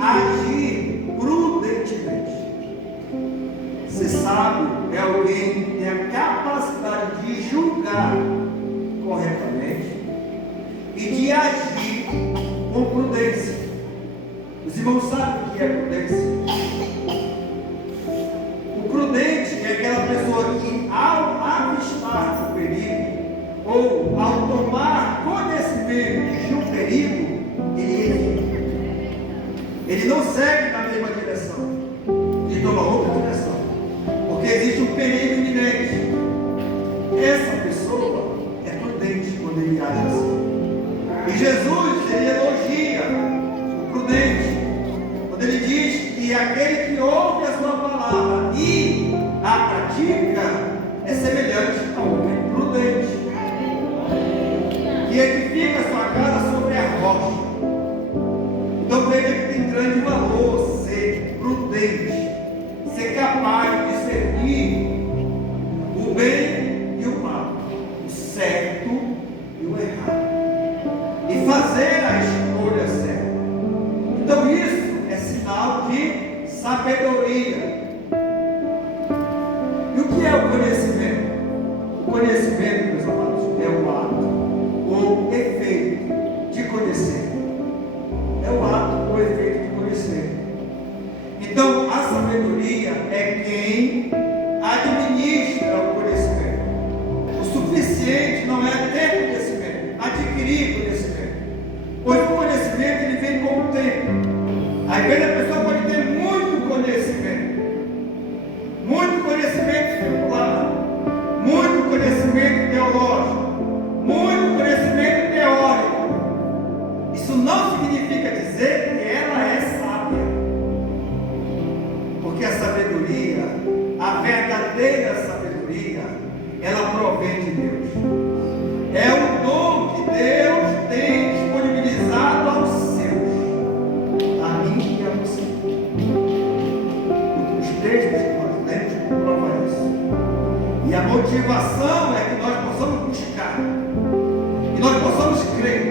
agir prudentemente. Ser sábio é alguém que tem a capacidade de julgar corretamente e de agir com prudência. Os irmãos sabem o que é prudência? O prudente é aquela pessoa que, ao avistar o perigo, ou ao tomar conhecimento de um perigo, ele não segue na mesma direção, ele toma outra direção, porque existe um perigo iminente. Essa pessoa é prudente quando ele age assim. E Jesus, ele elogia o prudente quando ele diz que aquele que ouve a sua palavra e a pratica é semelhante ao homem prudente, que edifica sua casa sobre a rocha. Então veja que tem grande valor ser prudente, ser capaz de discernir o bem e o mal, o certo e o errado, e fazer a escolha certa. Então isso é sinal de sabedoria. E o que é o conhecimento? O conhecimento, meus amados, é o ato ou efeito de conhecer. É o ato ou efeito de conhecer. Então, a sabedoria é quem administra o conhecimento. O suficiente não é ter conhecimento, adquirir conhecimento. Pois o conhecimento ele vem com o tempo. Às vezes a pessoa pode ter muito conhecimento circular, muito conhecimento teológico, muito conhecimento teórico. Isso não significa dizer que ela é sábia, porque a sabedoria, a verdadeira sabedoria, ela provém de Deus. É o dom que Deus tem disponibilizado aos seus, a mim e a você. Os textos que nós lemos comprovam isso. E a motivação é que nós possamos buscar, que nós possamos crer,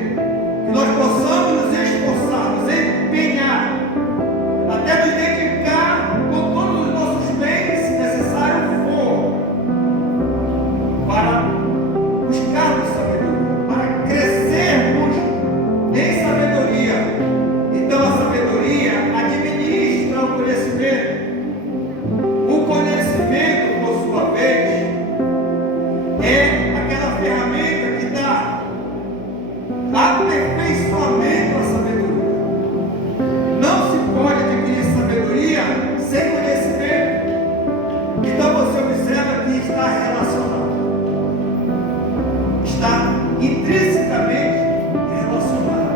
que nós possamos nos esforçar, nos empenhar, até nos dedicar com todos os nossos bens, se necessário for, para buscarmos sabedoria, para crescermos em sabedoria. Então a sabedoria administra o conhecimento. O conhecimento, por sua vez, é aquela ferramenta que dá aperfeiçoamento à sabedoria. Não se pode adquirir sabedoria sem conhecimento. Então você observa que está relacionado, está intrinsecamente relacionado.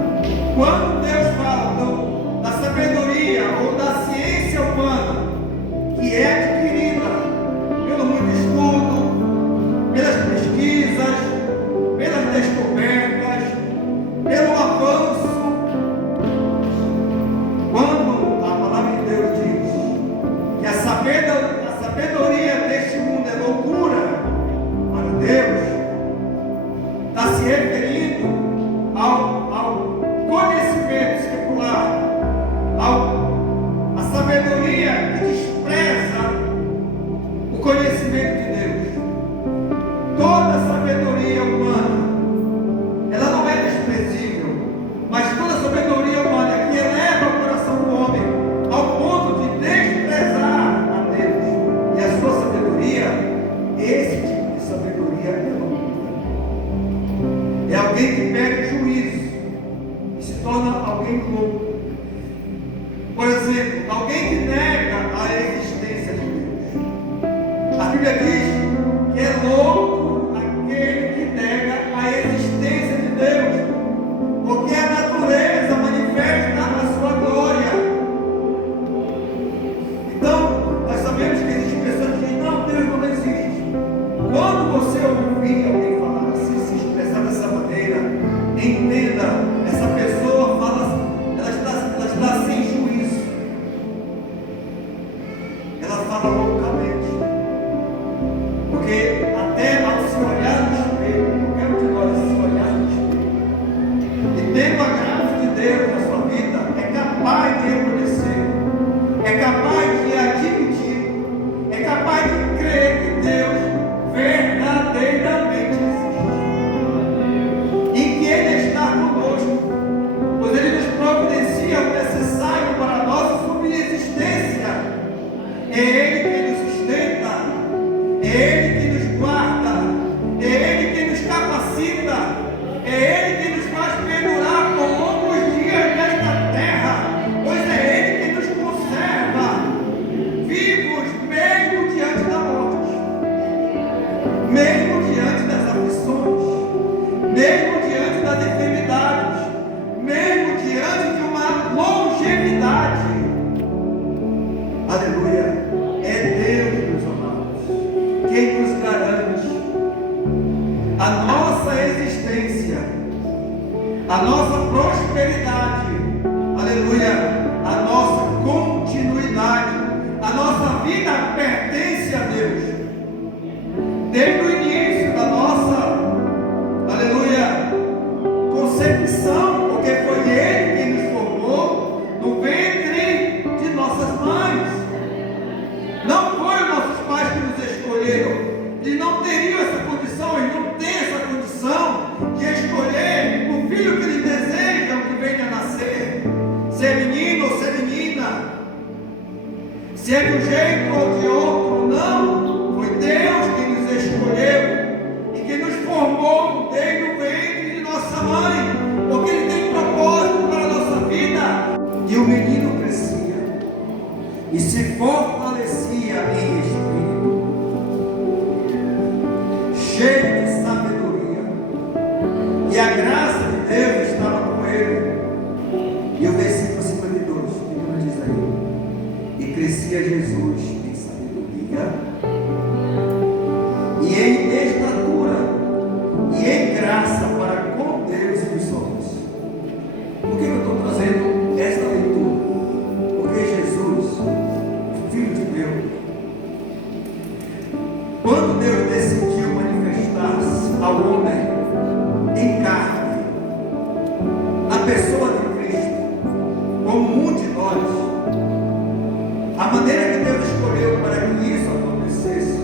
Quando Deus fala da sabedoria ou da ciência humana, que é adquirida pelo muito estudo, pelas pesquisas, pelas descobertas, pelo avanço. Quando a palavra de Deus diz que a sabedoria deste mundo é loucura para Deus, está se referindo ao conhecimento secular, a sabedoria que despreza o conhecimento de Deus. Toda sabedoria humana, ela não é desprezível, mas toda sabedoria humana que eleva o coração do homem ao ponto de desprezar a Deus e a sua sabedoria, esse tipo de sabedoria é loucura. É alguém que perde juízo e se torna alguém louco. Por exemplo, alguém que nega a existência de Deus. A Bíblia diz que é louco aquele que nega a existência de Deus, porque a natureza manifesta a sua glória. Então, nós sabemos que existem pessoas que dizem, não, Deus não existe. Quando você ouvir alguém falar assim, se expressar dessa maneira, entenda, essa pessoa fala, ela está sem juízo. Ela fala loucamente. a nossa prosperidade, aleluia, a nossa continuidade, a nossa vida pertence a Deus. Desde o início da nossa, aleluia, concepção, porque foi Ele quem nos formou no ventre de nossas mães. Não foram nossos pais que nos escolheram. Eles não teriam essa condição, eles não têm essa condição de escolher o filho que eles desejam que venha a nascer, se é menino ou se é menina, se é de um jeito ou de outro, não. Foi Deus que nos escolheu e que nos formou desde o ventre de nossa mãe, porque Ele tem propósito para a nossa vida. E o menino crescia e se fortalecia em espírito, cheio de sabedoria, e a graça de Deus estava com ele. E o versículo 52, o que nos diz aí? E crescia Jesus em sabedoria, e em estatura, e em graça para com Deus e os homens. Por que eu estou trazendo esta leitura? Porque Jesus, Filho de Deus, quando Deus decidiu manifestar-se ao homem em carne, a pessoa de Cristo, como um de nós, a maneira que Deus escolheu para que isso acontecesse,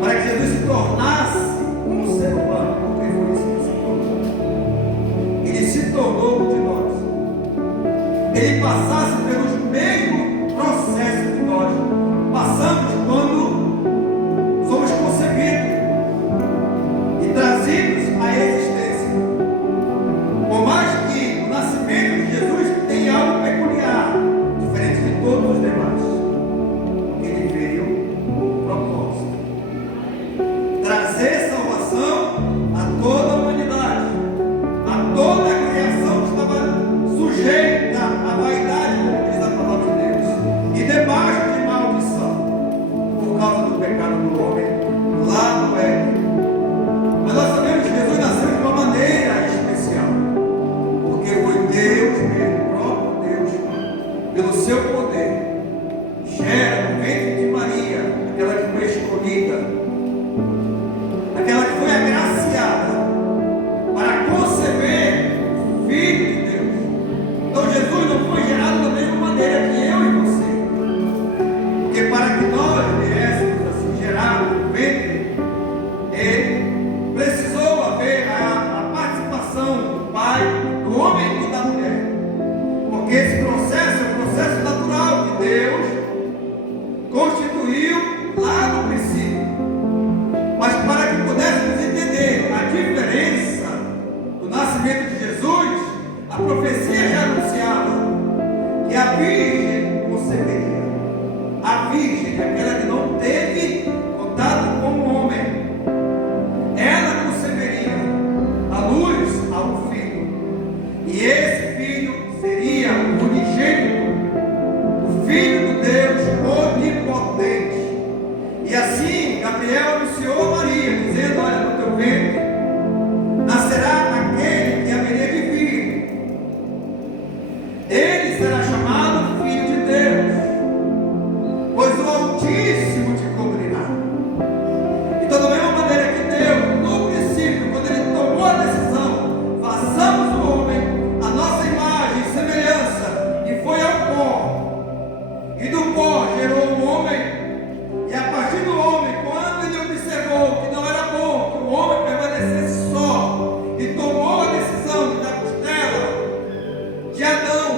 para que Jesus se tornasse um ser humano, porque foi isso que se tornou. Ele se tornou um de nós. Ele passasse pelos mesmos processos que nós passamos quando somos concebidos e trazidos à existência. Por mais que o nascimento de Jesus tenha algo peculiar, diferente de todos os demais, ele veio com propósito: trazer salvação a toda a humanidade, a toda a criação que estava sujeita à vaidade, como diz a palavra de Deus, e debaixo de maldição, por causa do pecado do homem, lá no Éden. Mas nós sabemos que Jesus nasceu de uma maneira especial, porque foi Deus mesmo, o próprio Deus, pelo seu poder, gera no ventre de Maria, aquela que foi escolhida, aquela que foi agraciada para conceber o Filho de Deus. Então Jesus não foi gerado da mesma maneira que eu e você, porque para que nós viéssemos assim gerados no ventre, ele precisou haver a participação do Pai, do homem e da mulher, porque esse processo é um processo natural que Deus constituiu lá no princípio. Mas para que pudéssemos entender a diferença do nascimento de Jesus, a profecia já anunciava que a Virgem conceberia. A Virgem, aquela que não teve contato com o homem, ela conceberia à luz a um filho. E esse filho seria o unigênito, o Filho de Deus onipotente. E assim Gabriel anunciou a Maria, dizendo: olha, no teu ventre nascerá aquele que haveria de vir. Ele será chamado Filho de Deus, pois o Altíssimo te cobrirá. Então, da mesma maneira que Deus, no princípio, quando Ele tomou a decisão, façamos o homem a nossa imagem e semelhança, e foi ao pó, e do pó gerou o homem. E a partir do homem, quando ele observou que não era bom que o homem permanecesse só, e tomou a decisão de da costela de Adão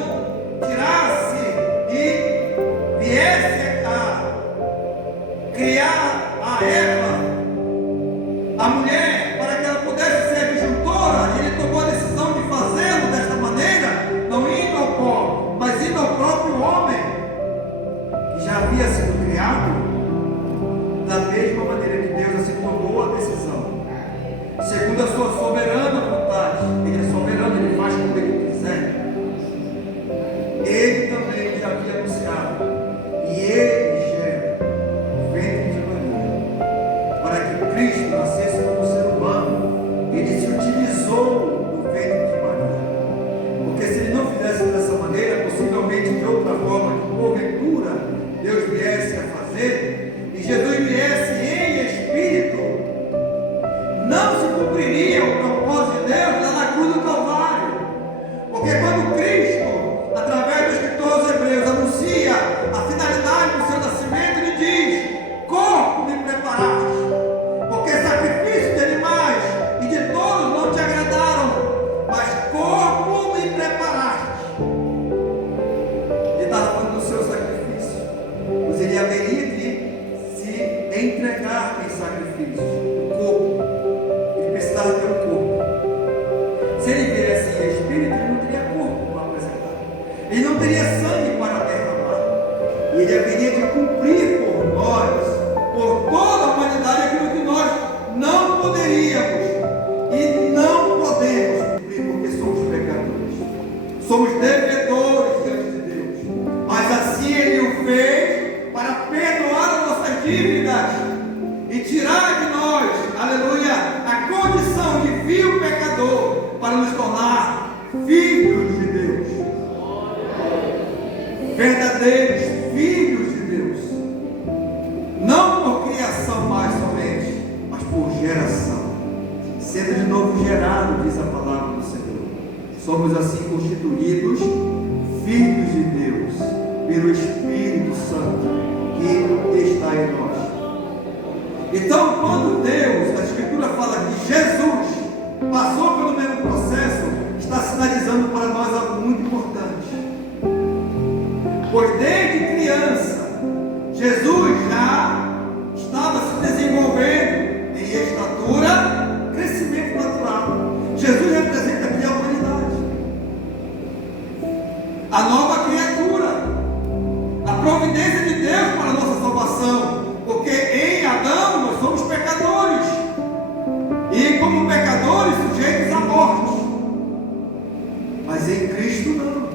tirasse e viesse a criar a Eva, a mulher, para que ela pudesse ser disjuntora, ele tomou a decisão de fazê-lo desta maneira, não indo ao pó, mas indo ao próprio homem, que já havia sido criado. Da mesma maneira que Deus assim tomou a decisão, segundo a sua soberana vontade, Ele é soberano, Ele faz como Ele quiser. Ele também já havia anunciado, e Ele gera o ventre de Maria, para que Cristo nascesse como ser humano. Ele se utilizou do ventre de Maria. forma que porventura Deus viesse a fazer, e Jesus viesse em espírito, não se cumpriria o propósito de Deus lá na cruz do Calvário. Porque quando Cristo, através do escritor aos Hebreus, anuncia a finalidade do seu nascimento, ele diz: corpo me preparaste, porque sacrifício de animais e de touros não te agradaram, mas corpo me preparaste. Ele estava falando do seu sacrifício, pois ele haveria de se entregar em sacrifício, o corpo. Ele precisava ter um corpo. Se ele viesse em espírito, ele não teria corpo para apresentar, ele não teria sangue para derramar, e ele haveria de cumprir por nós, por toda a humanidade, aquilo que nós não poderíamos e não podemos cumprir, porque somos pecadores, somos devedores diante de Deus. Mas assim ele o fez para perdoar as nossas dívidas e tirar de nós, aleluia, a condição de vil pecador, para nos tornar filhos de Deus, verdadeiros filhos de Deus, não por criação mais somente, mas por geração, sendo de novo gerado, diz a palavra do Senhor. Somos assim constituídos filhos de Deus pelo Espírito Santo que está em nós. Então, quando Deus, a Escritura fala que Jesus passou pelo mesmo processo, está sinalizando para nós algo muito importante. Pois desde criança, Jesus já estava se desenvolvendo em estatura, crescimento natural. Jesus representa aqui a humanidade, a nova criatura, a providência de Deus para a nossa salvação, porque em Adão nós somos pecadores, e como pecadores sujeitos à morte, mas em Cristo não.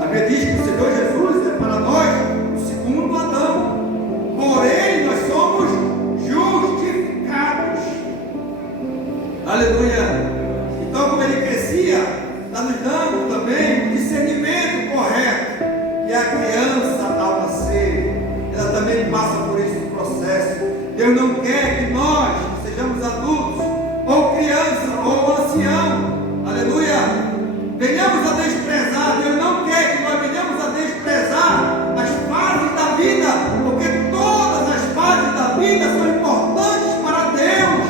A Bíblia diz que o Senhor Jesus é para nós o segundo Adão, por ele nós somos justificados, aleluia. Então, como ele crescia, está nos dando também o discernimento correto, e a criança ao nascer, ela também passa por esse processo. Deus não quer que nós sejamos adultos, ou criança, ou ancião, aleluia, venhamos a desprezar. Deus não quer que nós venhamos a desprezar as fases da vida, porque todas as fases da vida são importantes para Deus,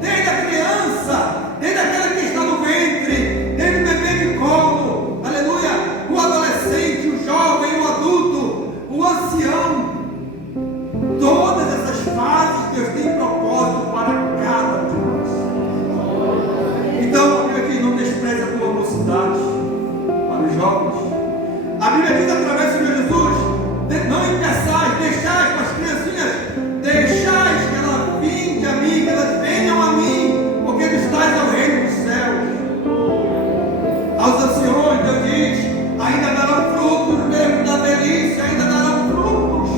desde a criança, desde aquela que está no ventre, desde o bebê de colo, aleluia, o adolescente, o jovem, o adulto, o ancião. Todas essas fases Deus tem propósito para cada um de nós. Então a Bíblia diz: não despreze a tua mocidade, para os jovens. A Bíblia diz através do Senhor Jesus: não impeçais, deixais para as criancinhas, deixais que elas vinde a mim, que elas venham a mim, porque dos tais é o reino dos céus. Aos anciões Deus diz: ainda darão frutos, mesmo da velhice, ainda darão frutos.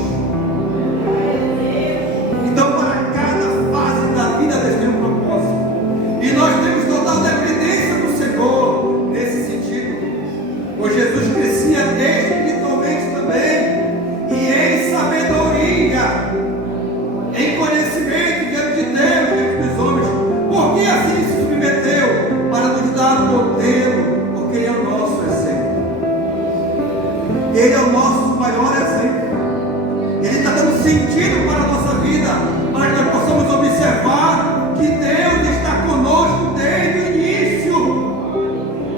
Então, para cada fase da vida, Deus tem um propósito. E nós temos total dependência do Senhor nesse sentido. Pois Jesus crescia espiritualmente também, e em sabedoria, em conhecimento diante de Deus, diante dos homens. Por que assim se submeteu? Para nos dar o modelo, porque Ele é o nosso exemplo. Ele é o nosso maior exemplo. Ele está dando sentido para a nossa vida, para que nós possamos observar que Deus está conosco desde o início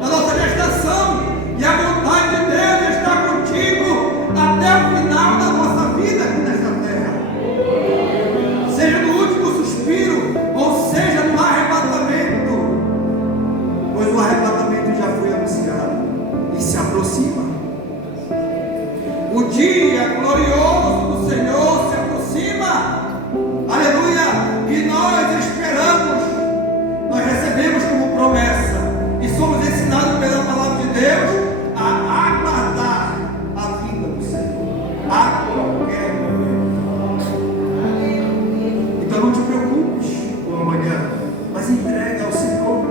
da nossa gestação, e a vontade de Deus é estar contigo até o final da nossa vida aqui nesta terra, seja no último suspiro, ou seja no arrebatamento, pois o arrebatamento já foi anunciado e se aproxima. O dia glorioso do Senhor se aproxima, aleluia, e nós esperamos, nós recebemos como promessa, e somos ensinados pela palavra de Deus a aguardar a vinda do Senhor a qualquer momento. Então não te preocupes com amanhã, mas entrega ao Senhor,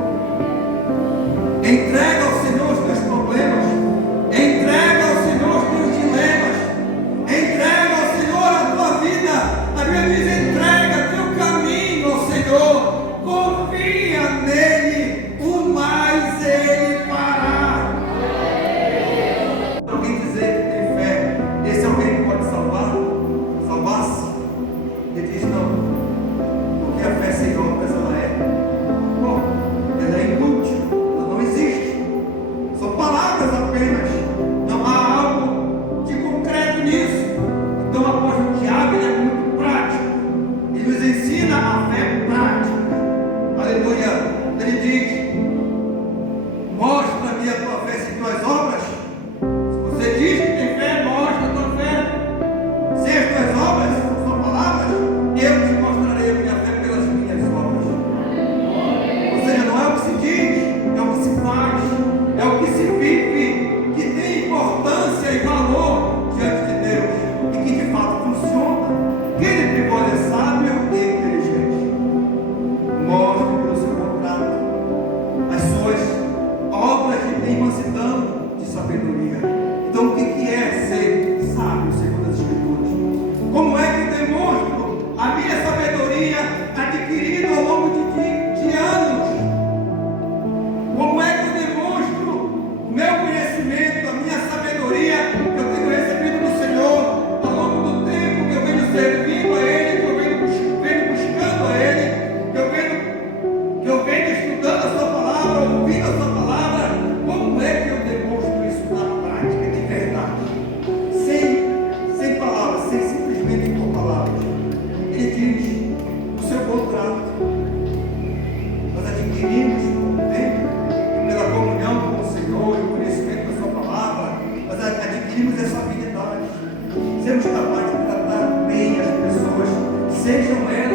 entrega ao Senhor os teus problemas, entrega ao Senhor desenvolvido essa habilidade. Sermos capazes de tratar bem as pessoas, sejam elas